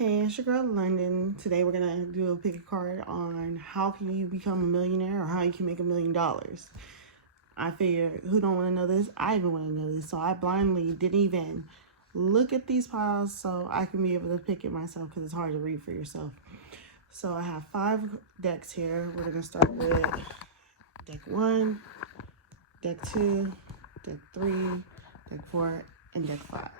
Hey, it's your girl London. Today we're gonna do a pick a card on how can you become a millionaire or how you can make $1 million. I figured who don't want to know this? I even want to know this, so I blindly didn't even look at these piles so I can be able to pick it myself because it's hard to read for yourself. So I have 5 decks here. We're gonna start with deck 1, deck 2, deck 3, deck 4, and deck 5.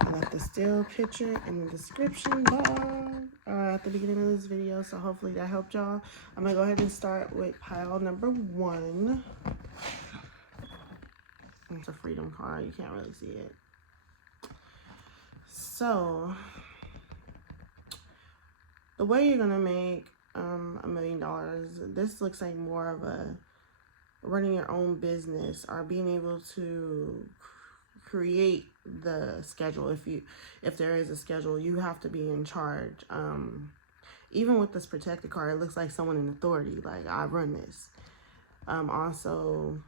I left the still picture in the description bar at the beginning of this video, so hopefully that helped y'all. I'm gonna go ahead and start with pile number 1. It's a freedom card, you can't really see it. So the way you're gonna make $1 million, this looks like more of a running your own business or being able to create the schedule. If there is a schedule, you have to be in charge. Even with this protected card, it looks like someone in authority, like I run this. Also,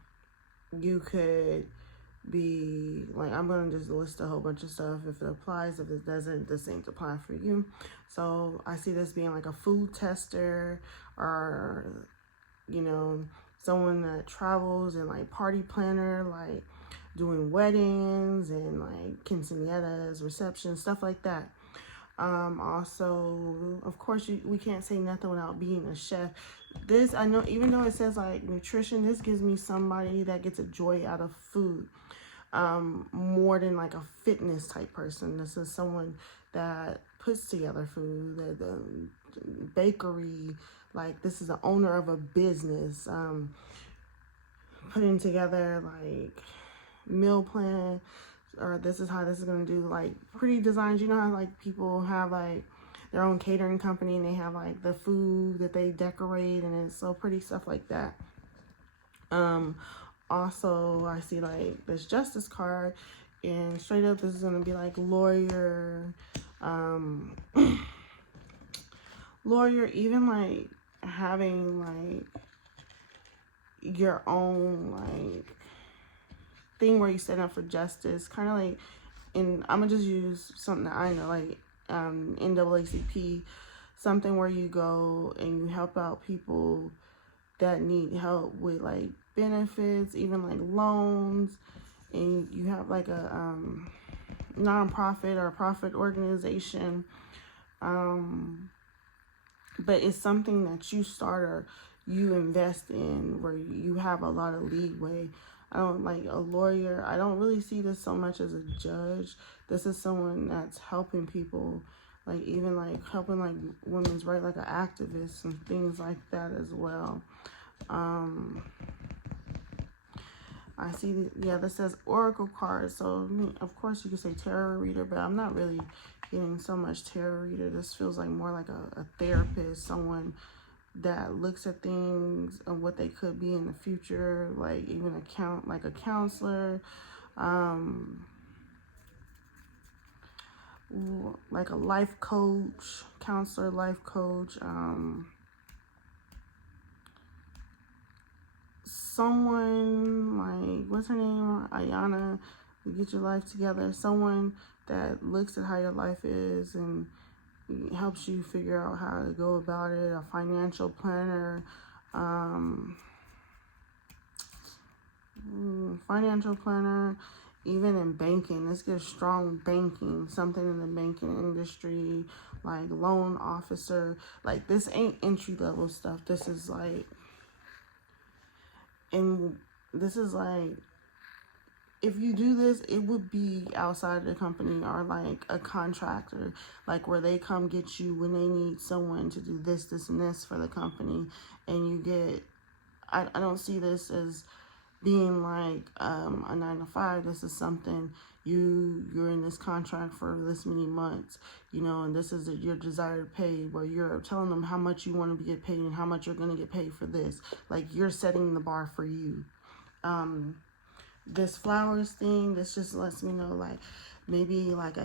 you could be like, I'm gonna just list a whole bunch of stuff. If it applies, if it doesn't, this ain't apply for you. So I see this being like a food tester, or someone that travels and like party planner, like doing weddings and like quinceañeras, receptions, stuff like that. Also, of course, we can't say nothing without being a chef. This, I know, even though it says like nutrition, this gives me somebody that gets a joy out of food, more than like a fitness type person. This is someone that puts together food, the bakery, like this is the owner of a business, putting together like meal plan, or this is how this is going to do like pretty designs. You know how like people have like their own catering company and they have like the food that they decorate and it's so pretty, stuff like that. Also I see like this justice card, and straight up this is going to be like lawyer, lawyer, even like having like your own like thing where you stand up for justice, kind of like, and I'm gonna just use something that I know, like NAACP, something where you go and you help out people that need help with like benefits, even like loans, and you have like a non-profit or a profit organization, but it's something that you start or you invest in where you have a lot of leeway. I don't like a lawyer. I don't really see this so much as a judge. This is someone that's helping people, like even like helping like women's rights, like an activist and things like that as well. I see, yeah, this says Oracle cards. So of course you could say tarot reader, but I'm not really getting so much tarot reader. This feels like more like a therapist, someone that looks at things and what they could be in the future, like even like a counselor, like a life coach, counselor, life coach, someone like, what's her name, Ayana, to get your life together, someone that looks at how your life is and helps you figure out how to go about it, a financial planner, even in banking. This gives strong banking, something in the banking industry, like loan officer. Like this ain't entry level stuff. This is like, and this is like, if you do this, it would be outside the company or like a contractor, like where they come get you when they need someone to do this, this, and this for the company. And you get, I don't see this as being like a 9-to-5. This is something you're in this contract for this many months, and this is your desired pay, where you're telling them how much you want to get paid and how much you're going to get paid for this. Like you're setting the bar for you. This flowers thing, this just lets me know like maybe like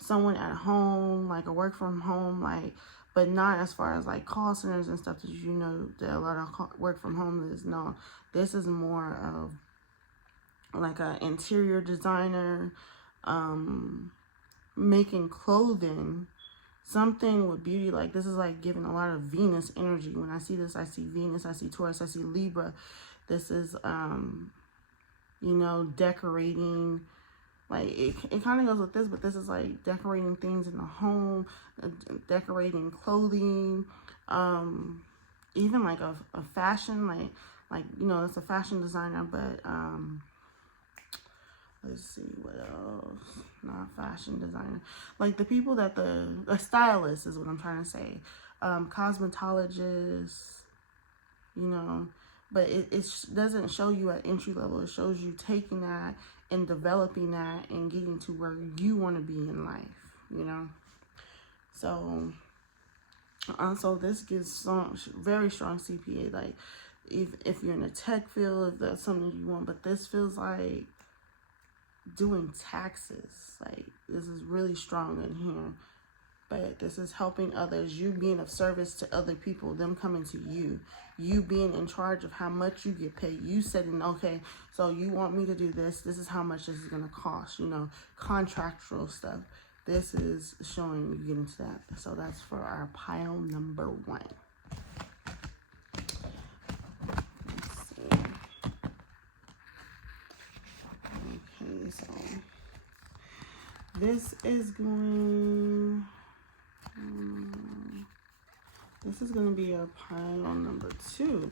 someone at home, like a work from home, like, but not as far as like call centers and stuff that that a lot of work from home is. No, this is more of like an interior designer, making clothing, something with beauty. Like this is like giving a lot of Venus energy. When I see this, I see Venus, I see Taurus, I see Libra. This is you know, decorating. Like it kind of goes with this, but this is like decorating things in the home, decorating clothing, even like a fashion, like you know, it's a fashion designer, but let's see what else. Not fashion designer, like the people that the stylist is what I'm trying to say, cosmetologists, you know. But it doesn't show you at entry level. It shows you taking that and developing that and getting to where you want to be in life, you know. So also this gives some very strong CPA, like if you're in a tech field, if that's something you want. But this feels like doing taxes. Like this is really strong in here. But this is helping others, you being of service to other people, them coming to you, you being in charge of how much you get paid, you setting, okay, so you want me to do this, this is how much this is going to cost, you know, contractual stuff. This is showing you get into that. So that's for our pile number 1. Let's see. Okay, so this is going... this is going to be a pile number 2.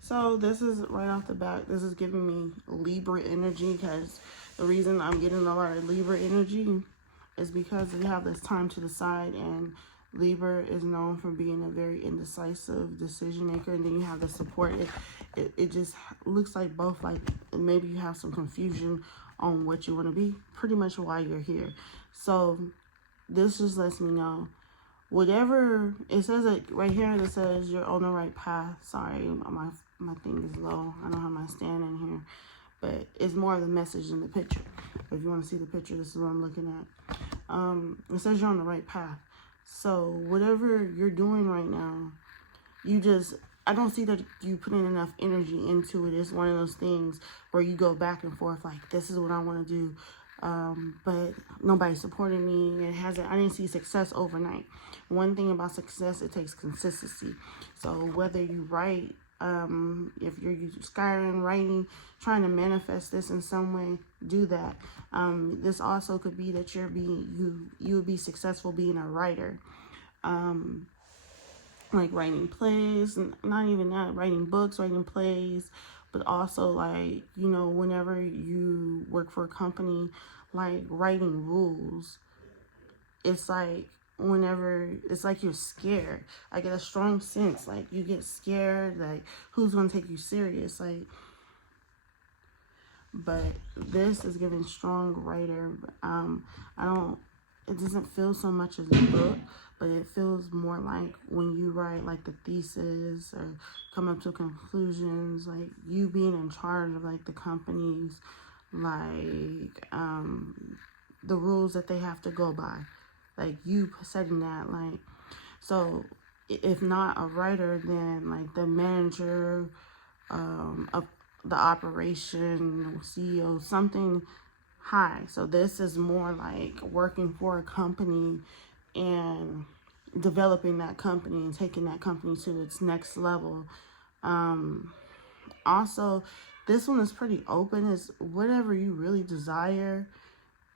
So this is right off the bat, this is giving me Libra energy, because the reason I'm getting a lot of Libra energy is because you have this time to decide, and Libra is known for being a very indecisive decision maker. And then you have the support. It just looks like both, like maybe you have some confusion on what you want to be, pretty much why you're here. So this just lets me know, whatever it says, it right here, that says you're on the right path. Sorry, my thing is low. I don't have my stand in here, but it's more of the message in the picture. If you want to see the picture, this is what I'm looking at. It says you're on the right path. So whatever you're doing right now, I don't see that you put in enough energy into it. It's one of those things where you go back and forth, like, this is what I want to do. But nobody's supporting me. I didn't see success overnight. One thing about success, it takes consistency. So whether you write, if you're skywriting, writing, trying to manifest this in some way, do that. This also could be that you would be successful being a writer. Like writing plays, and not even that, writing books, writing plays, but also like, you know, whenever you work for a company, like writing rules, it's like it's like you're scared. I get a strong sense, like you get scared, like who's going to take you serious, like, but this is giving strong writer. It doesn't feel so much as a book, but it feels more like when you write like the thesis or come up to conclusions, like you being in charge of like the companies, like the rules that they have to go by, like you setting that, like, so if not a writer, then like the manager of the operation, CEO, something high. So this is more like working for a company and developing that company and taking that company to its next level. Also, this one is pretty open. It's whatever you really desire.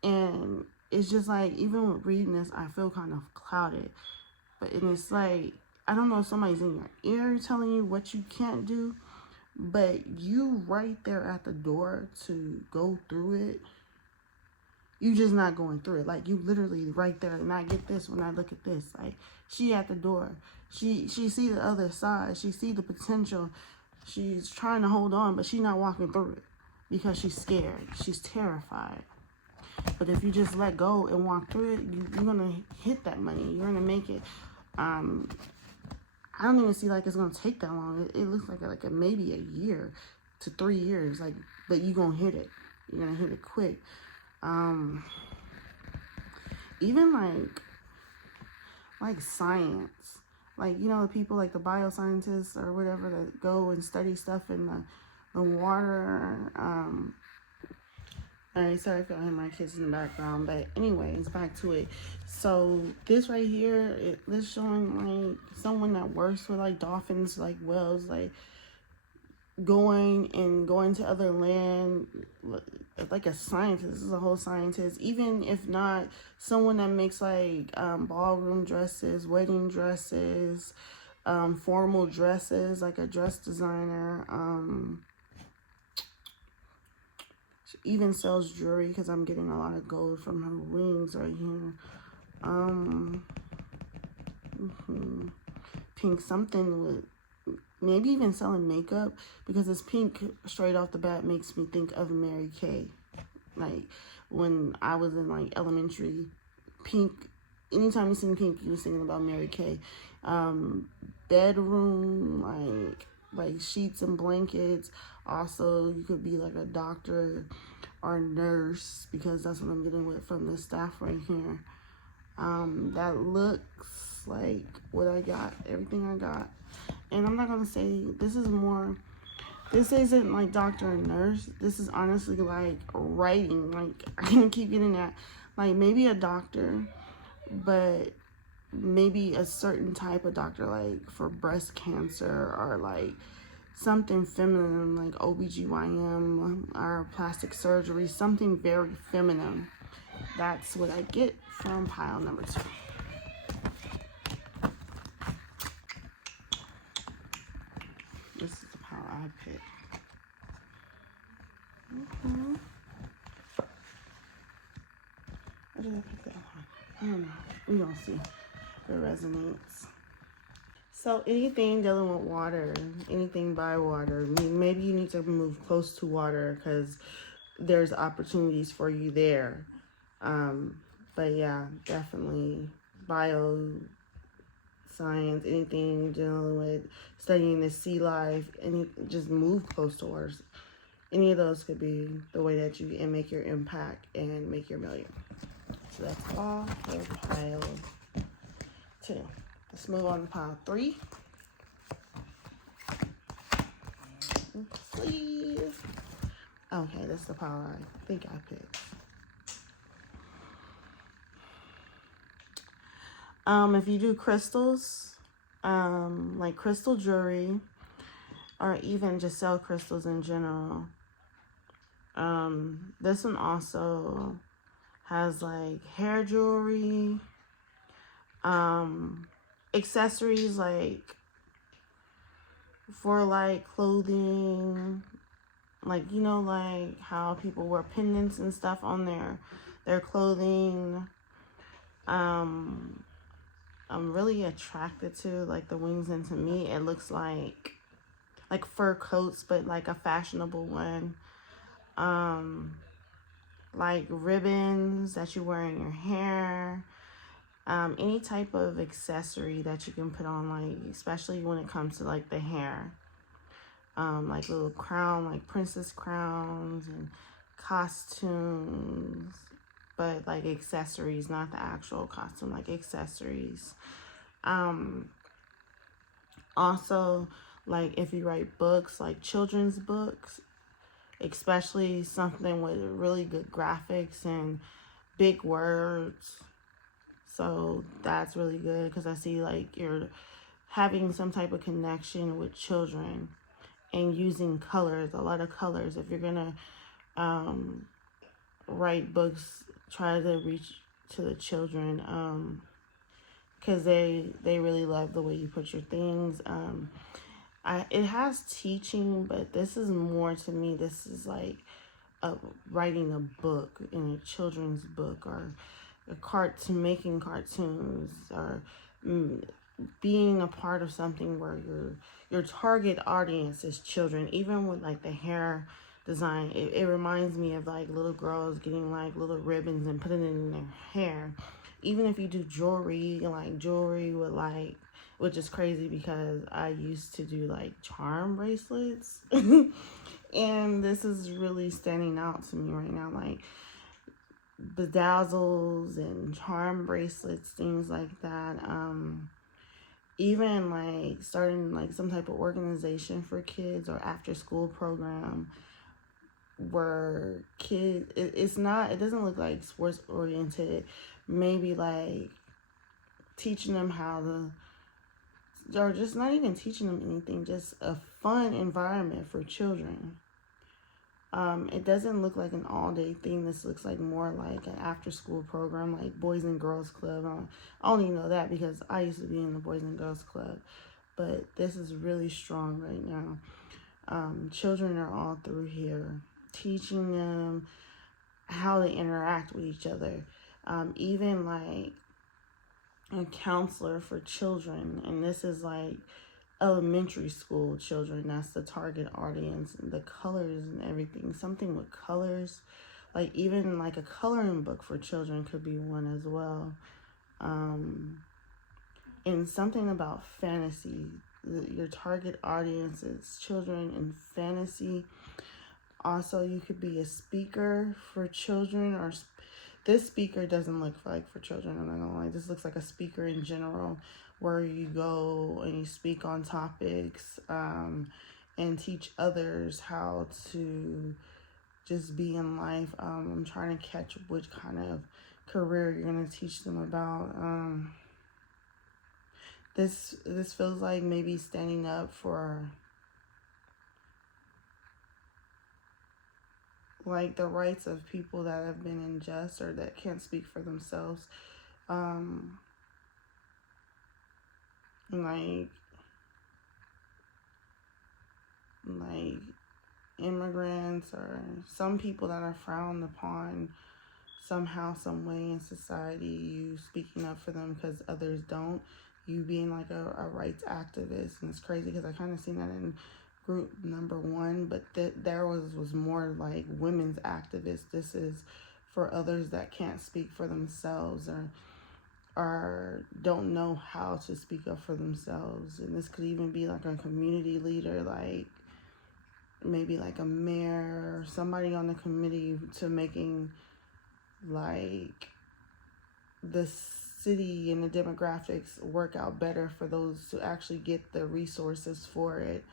And it's just like, even with reading this, I feel kind of clouded. But it's like, I don't know if somebody's in your ear telling you what you can't do, but you right there at the door to go through it. You just not going through it. Like, you literally right there. And I get this when I look at this. Like, she at the door. She see the other side. She see the potential. She's trying to hold on, but she's not walking through it because she's scared. She's terrified. But if you just let go and walk through it, you're going to hit that money. You're going to make it. I don't even see like it's going to take that long. It looks like maybe a year to 3 years. Like, but you're going to hit it. You're going to hit it quick. Even like science, like, you know, the people like the bioscientists or whatever that go and study stuff in the the water. Alright, sorry if y'all hear my kids in the background, but anyways, back to it. So this right here, this showing like someone that works with like dolphins, like whales, like going to other land, like a scientist. This is a whole scientist. Even if not, someone that makes like ballroom dresses, wedding dresses, formal dresses, like a dress designer. She even sells jewelry because I'm getting a lot of gold from her rings right here. Pink something with, maybe even selling makeup, because this pink straight off the bat makes me think of Mary Kay. Like when I was in like elementary, pink, anytime you sing pink, you were singing about Mary Kay. Bedroom, like sheets and blankets. Also, you could be like a doctor or a nurse, because that's what I'm getting with from the staff right here. That looks like what I got, everything I got. And I'm not gonna say this is more, this isn't like doctor and nurse. This is honestly like writing. Like I can keep getting that, like maybe a doctor, but maybe a certain type of doctor, like for breast cancer or like something feminine, like OBGYN or plastic surgery, something very feminine. That's what I get from pile number 2. This is the pile I picked. Where did I pick that one? I don't know. We gonna see if it resonates. So anything dealing with water, anything by water, maybe you need to move close to water because there's opportunities for you there. But yeah, definitely science, anything dealing with studying the sea life, just move close to water. Any of those could be the way that you can make your impact and make your million. So that's all for pile 2. Let's move on to pile 3. Please. Okay, this is the pile I think I picked. If you do crystals, like crystal jewelry, or even just sell crystals in general, this one also has like hair jewelry, accessories like for like clothing, like you know, like how people wear pendants and stuff on their clothing. I'm really attracted to like the wings, and to me it looks like fur coats, but like a fashionable one. Like ribbons that you wear in your hair. Any type of accessory that you can put on, like especially when it comes to like the hair. Like little crown, like princess crowns and costumes, but like accessories, not the actual costume, like accessories. Also, like if you write books, like children's books, especially something with really good graphics and big words. So that's really good because I see like you're having some type of connection with children and using colors, a lot of colors. If you're gonna write books, try to reach to the children, because they really love the way you put your things. It has teaching, but this is more, to me, this is like writing a book, in a children's book, or making cartoons, or being a part of something where your target audience is children. Even with like the hair design, it reminds me of like little girls getting like little ribbons and putting it in their hair. Even if you do jewelry, like jewelry with like, which is crazy because I used to do like charm bracelets and this is really standing out to me right now, like bedazzles and charm bracelets, things like that. even like starting like some type of organization for kids or after school program where kids, it doesn't look like sports oriented, maybe like teaching them how to, or just not even teaching them anything, just a fun environment for children. It doesn't look like an all-day thing. This looks like more like an after-school program, like Boys and Girls Club. I only know that because I used to be in the Boys and Girls Club, but this is really strong right now. Children are all through here, teaching them how to interact with each other. Even like a counselor for children, and this is like elementary school children. That's the target audience. The colors and everything, something with colors, like even like a coloring book for children could be one as well. And something about fantasy. Your target audience is children in fantasy. Also, you could be a speaker for children, or this speaker doesn't look like for children, I'm not gonna lie. This looks like a speaker in general, where you go and you speak on topics, and teach others how to just be in life. I'm trying to catch which kind of career you're gonna teach them about. This feels like maybe standing up for like the rights of people that have been unjust or that can't speak for themselves. Like immigrants or some people that are frowned upon somehow, some way in society, you speaking up for them because others don't, you being like a rights activist. And it's crazy because I kind of seen that in group number 1, but there was more like women's activists. This is for others that can't speak for themselves or don't know how to speak up for themselves. And this could even be like a community leader, like maybe like a mayor or somebody on the committee to making like the city and the demographics work out better for those to actually get the resources for it.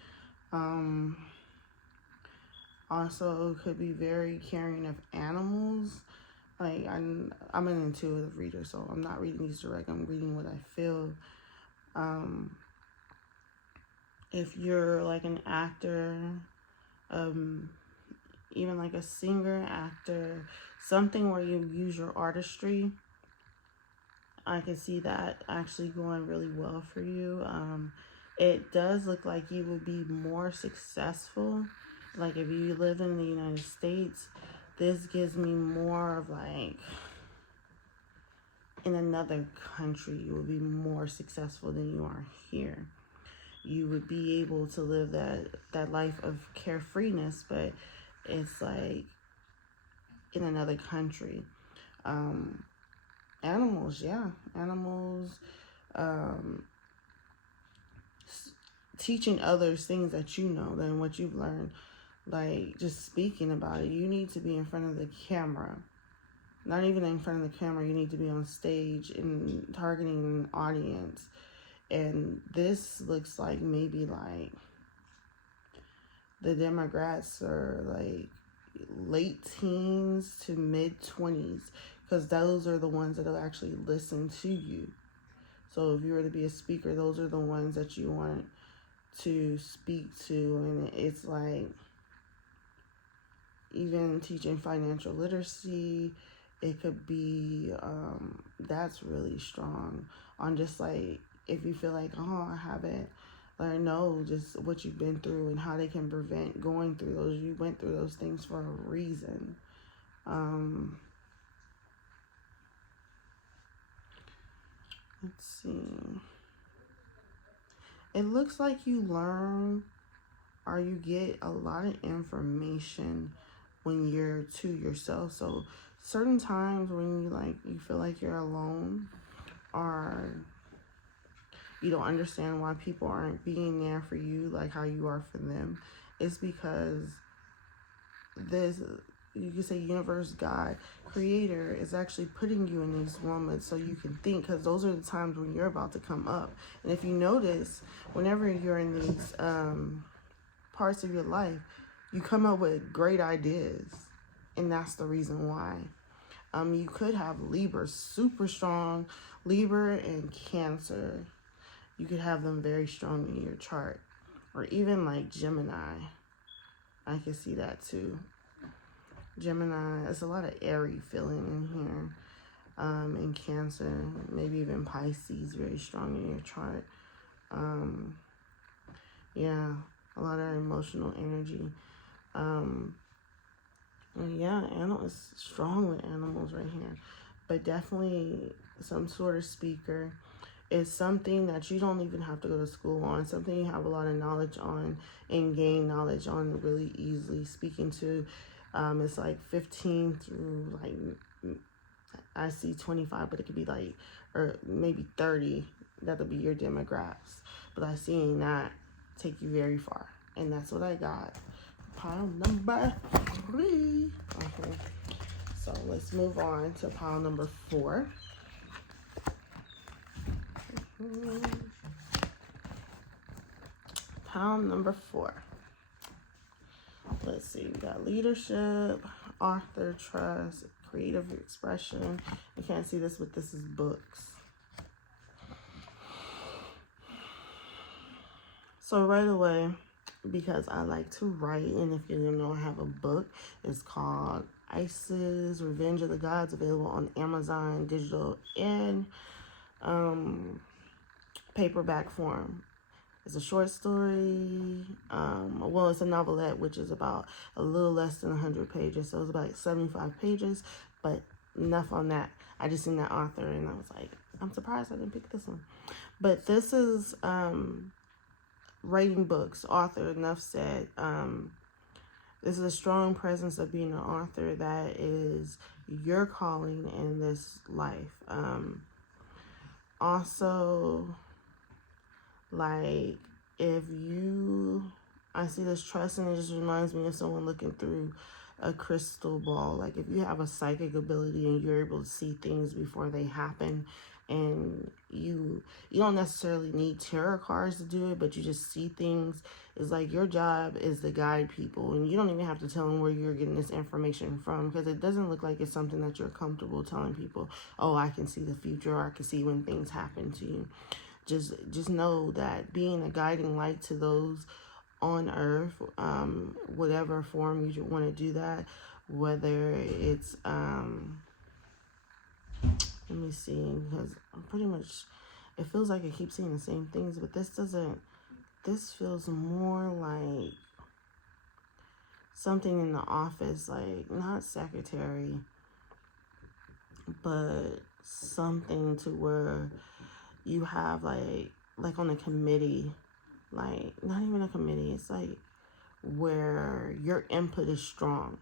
Also could be very caring of animals. Like I'm an intuitive reader, so I'm not reading these direct, I'm reading what I feel. If you're like an actor, even like a singer, actor, something where you use your artistry, I can see that actually going really well for you. It does look like you will be more successful. Like if you live in the United States, this gives me more of like in another country, you will be more successful than you are here. You would be able to live that life of carefreeness, but it's like in another country. Animals, yeah, animals. Teaching others things that you know than what you've learned, like just speaking about it. You need to be in front of the camera. Not even in front of the camera, you need to be on stage and targeting an audience. And this looks like maybe like the Democrats are like late teens to mid 20s, because those are the ones that will actually listen to you. So if you were to be a speaker, those are the ones that you want to speak to. And it's like even teaching financial literacy, it could be that's really strong. On just like if you feel like, oh, I haven't learned, no, just what you've been through and how they can prevent going through those. You went through those things for a reason. Let's see. It looks like you learn or you get a lot of information when you're to yourself. So certain times when you feel like you're alone, or you don't understand why people aren't being there for you like how you are for them, it's because you could say universe, God, creator is actually putting you in these moments so you can think, because those are the times when you're about to come up. And if you notice, whenever you're in these parts of your life, you come up with great ideas, and that's the reason why. You could have Libra, super strong, Libra and Cancer. You could have them very strong in your chart, or even like Gemini. I can see that too. Gemini, it's a lot of airy feeling in here. In Cancer, maybe even Pisces, very strong in your chart. Yeah, a lot of emotional energy. Yeah, animal is strong with animals right here, but definitely some sort of speaker. Is something that you don't even have to go to school on, something you have a lot of knowledge on and gain knowledge on really easily. Speaking to, it's like 15 through like, I see 25, but it could be like, or maybe 30. That'll be your demographics. But I seen that take you very far, and that's what I got. Pile number 3. Okay. So let's move on to pile number 4. Pile number 4. Let's see. We got leadership, author, trust, creative expression. You can't see this, but this is books. So right away, because I like to write, and if you don't know, I have a book. It's called Isis, Revenge of the Gods, available on Amazon, digital, and paperback form. It's a short story. Well, it's a novelette, which is about a little less than 100 pages. So it's about 75 pages, but enough on that. I just seen that author, and I was like, I'm surprised I didn't pick this one. But this is writing books, author, enough said. This is a strong presence of being an author. That is your calling in this life. Also, like, if you, I see this trust, and it just reminds me of someone looking through a crystal ball. Like, if you have a psychic ability and you're able to see things before they happen, and you don't necessarily need tarot cards to do it, but you just see things. It's like your job is to guide people, and you don't even have to tell them where you're getting this information from, because it doesn't look like it's something that you're comfortable telling people. Oh, I can see the future, or I can see when things happen to you. Just know that being a guiding light to those on earth, whatever form you want to do that, whether it's let me see, because I'm pretty much, it feels like I keep saying the same things, but this doesn't, this feels more like something in the office, like not secretary, but something to where you have like on a committee, like not even a committee, it's like where your input is strong,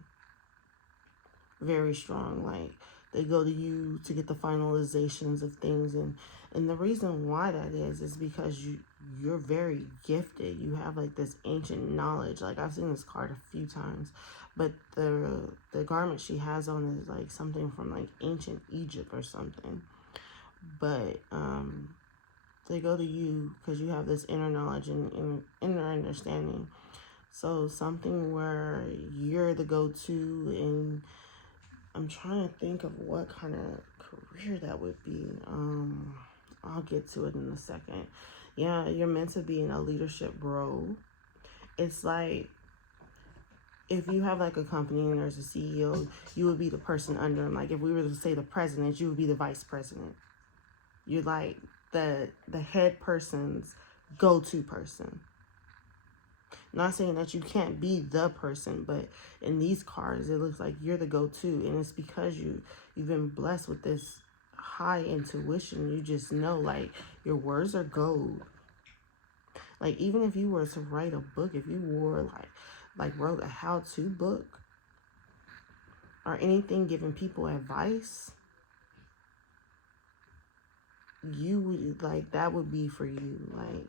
very strong. Like they go to you to get the finalizations of things, and the reason why that is because you're very gifted. You have like this ancient knowledge. Like I've seen this card a few times, but the garment she has on is like something from like ancient Egypt or something. But they go to you because you have this inner knowledge and inner understanding. So something where you're the go-to, and I'm trying to think of what kind of career that would be. I'll get to it in a second. Yeah, you're meant to be in a leadership role. It's like if you have like a company and there's a CEO, you would be the person under him. Like if we were to say the president, you would be the vice president. You're like the head person's go-to person. Not saying that you can't be the person, but in these cards, it looks like you're the go-to, and it's because you've been blessed with this high intuition. You just know, like, your words are gold. Like, even if you were to write a book, if you were wrote a how-to book or anything, giving people advice, you would, like, that would be for you. Like,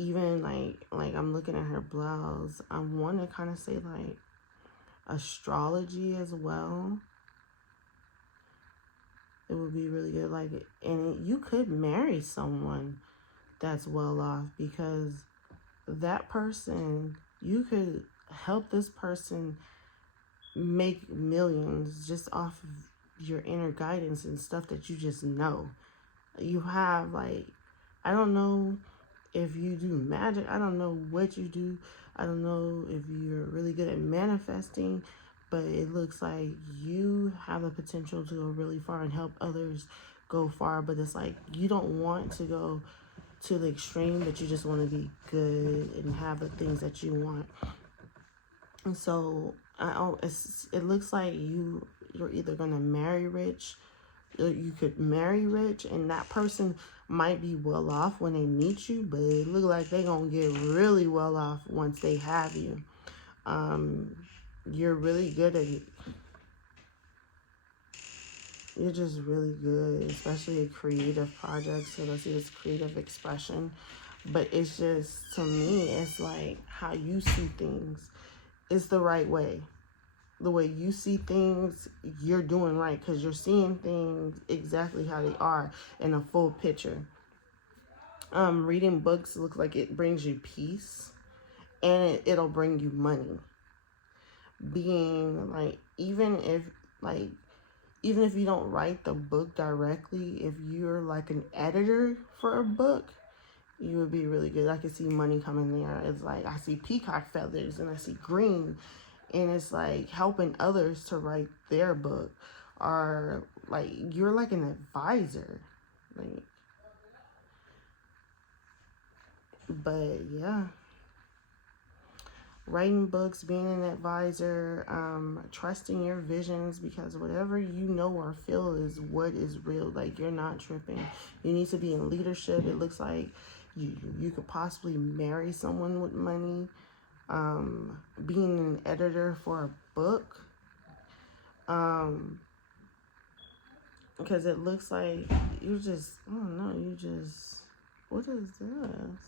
even like I'm looking at her blouse, I want to kind of say like astrology as well. It would be really good. Like, and you could marry someone that's well off, because that person, you could help this person make millions just off of your inner guidance and stuff that you just know. You have, like, I don't know if you do magic. I don't know what you do. I don't know if you're really good at manifesting, but it looks like you have the potential to go really far and help others go far. But it's like you don't want to go to the extreme, but you just want to be good and have the things that you want. And so it looks like you're either going to marry rich, or you could marry rich, and that person might be well off when they meet you, but it looks like they're going to get really well off once they have you. You're really good at it. You're just really good, especially at creative projects. So let's see, this creative expression. But it's just, to me, it's like how you see things is the right way. The way you see things, you're doing right, because you're seeing things exactly how they are in a full picture. Reading books looks like it brings you peace, and it'll bring you money. Being like, even if you don't write the book directly, if you're like an editor for a book, you would be really good. I can see money coming there. It's like I see peacock feathers and I see green, and it's like helping others to write their book, or like you're like an advisor, like. But yeah, writing books, being an advisor, trusting your visions, because whatever you know or feel is what is real. Like, you're not tripping. You need to be in leadership. It looks like you could possibly marry someone with money. Being an editor for a book, because it looks like you just, I don't know, what is this?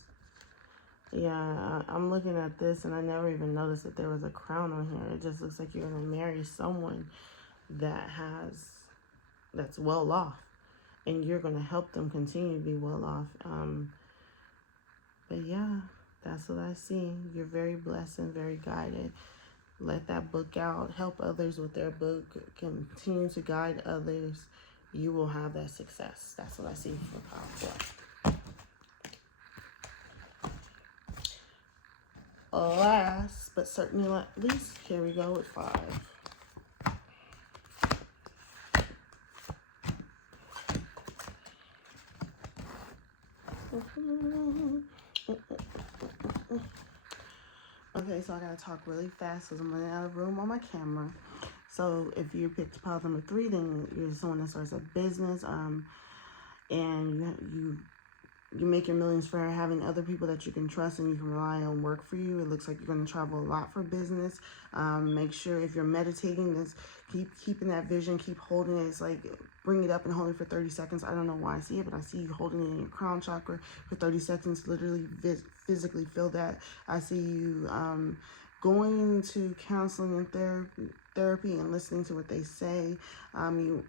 Yeah, I'm looking at this and I never even noticed that there was a crown on here. It just looks like you're going to marry someone that's well off, and you're going to help them continue to be well off. But yeah, that's what I see. You're very blessed and very guided. Let that book out. Help others with their book. Continue to guide others. You will have that success. That's what I see for Power 4. Last but certainly not least, here we go with 5. Okay, so I gotta talk really fast because I'm running out of room on my camera. So if you picked pile number 3, then you're someone that starts a business, and you make your millions for having other people that you can trust and you can rely on work for you. It looks like you're going to travel a lot for business. Make sure if you're meditating, this keep keeping that vision, keep holding it. It's like bring it up and hold it for 30 seconds. I don't know why I see it, but I see you holding it in your crown chakra for 30 seconds. Literally physically feel that. I see you going to counseling and therapy and listening to what they say. You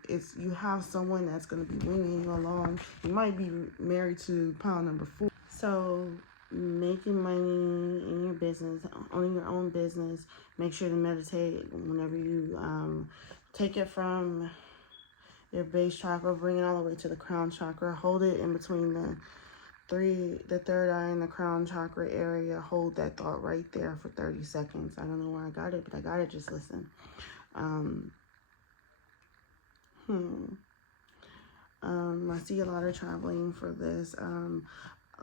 have someone that's going to be winging you along. You might be married to pile number 4. So making money in your business, owning your own business. Make sure to meditate whenever you take it from your base chakra, bring it all the way to the crown chakra. Hold it in between the third eye and the crown chakra area. Hold that thought right there for 30 seconds. I don't know where I got it, but I got it. Just listen. I see a lot of traveling for this.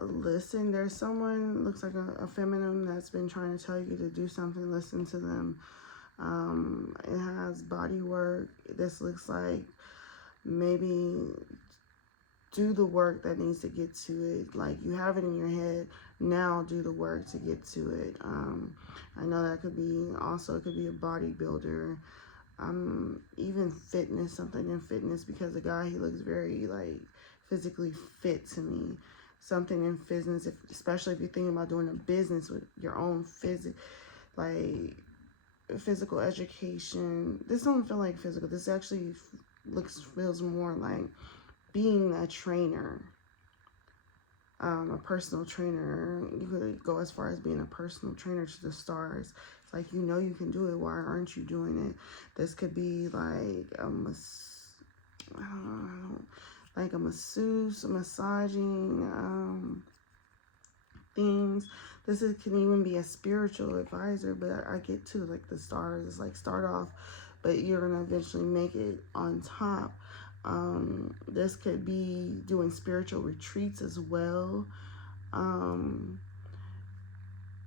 Listen, there's someone, looks like a feminine, that's been trying to tell you to do something. Listen to them. It has body work. This looks like maybe do the work that needs to get to it. Like, you have it in your head, now do the work to get to it. I know that could be a bodybuilder, even fitness, something in fitness, because the guy, he looks very like physically fit to me. Something in fitness, especially if you're thinking about doing a business with your own physique, like physical education. This don't feel like physical. This actually feels more like being a trainer, a personal trainer. You could go as far as being a personal trainer to the stars. It's like, you know you can do it. Why aren't you doing it? This could be like I don't know, like a masseuse, massaging things. Can even be a spiritual advisor, but I get to like the stars. It's like start off, but you're gonna eventually make it on top. This could be doing spiritual retreats as well.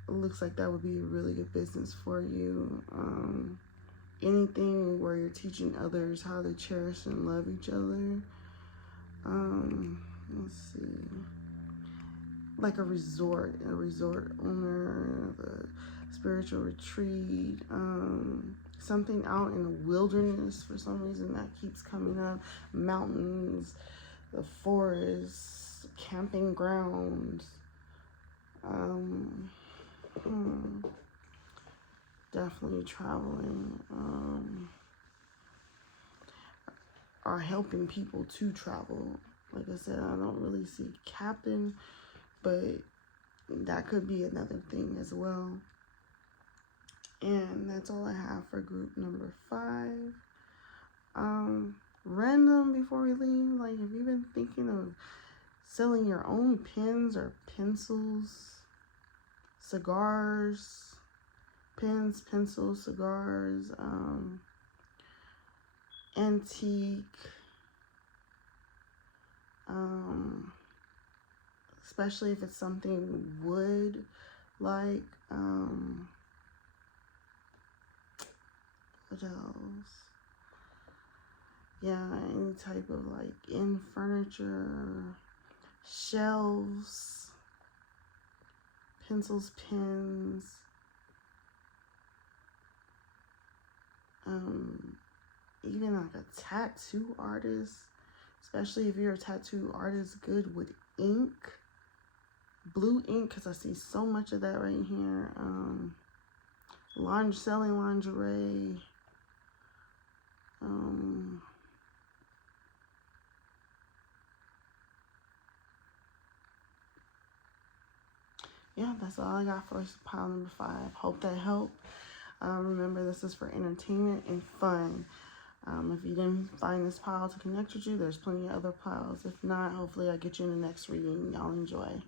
It looks like that would be a really good business for you. Anything where you're teaching others how to cherish and love each other. Let's see. Like a resort owner, a spiritual retreat, something out in the wilderness for some reason that keeps coming up. Mountains, the forest, camping grounds. Definitely traveling. Or helping people to travel. Like I said, I don't really see captain, but that could be another thing as well. And that's all I have for group number 5. Random before we leave, like, have you been thinking of selling your own pens or pencils, cigars, pens, pencils, cigars, antique, especially if it's something wood, like, what else? Yeah, any type of like in furniture, shelves, pencils, pens, even like a tattoo artist, especially if you're a tattoo artist, good with ink, blue ink, because I see so much of that right here. Selling lingerie, yeah, that's all I got for pile number 5. Hope that helped. Remember, this is for entertainment and fun. If you didn't find this pile to connect with you, there's plenty of other piles. If not, hopefully I'll get you in the next reading. Y'all enjoy.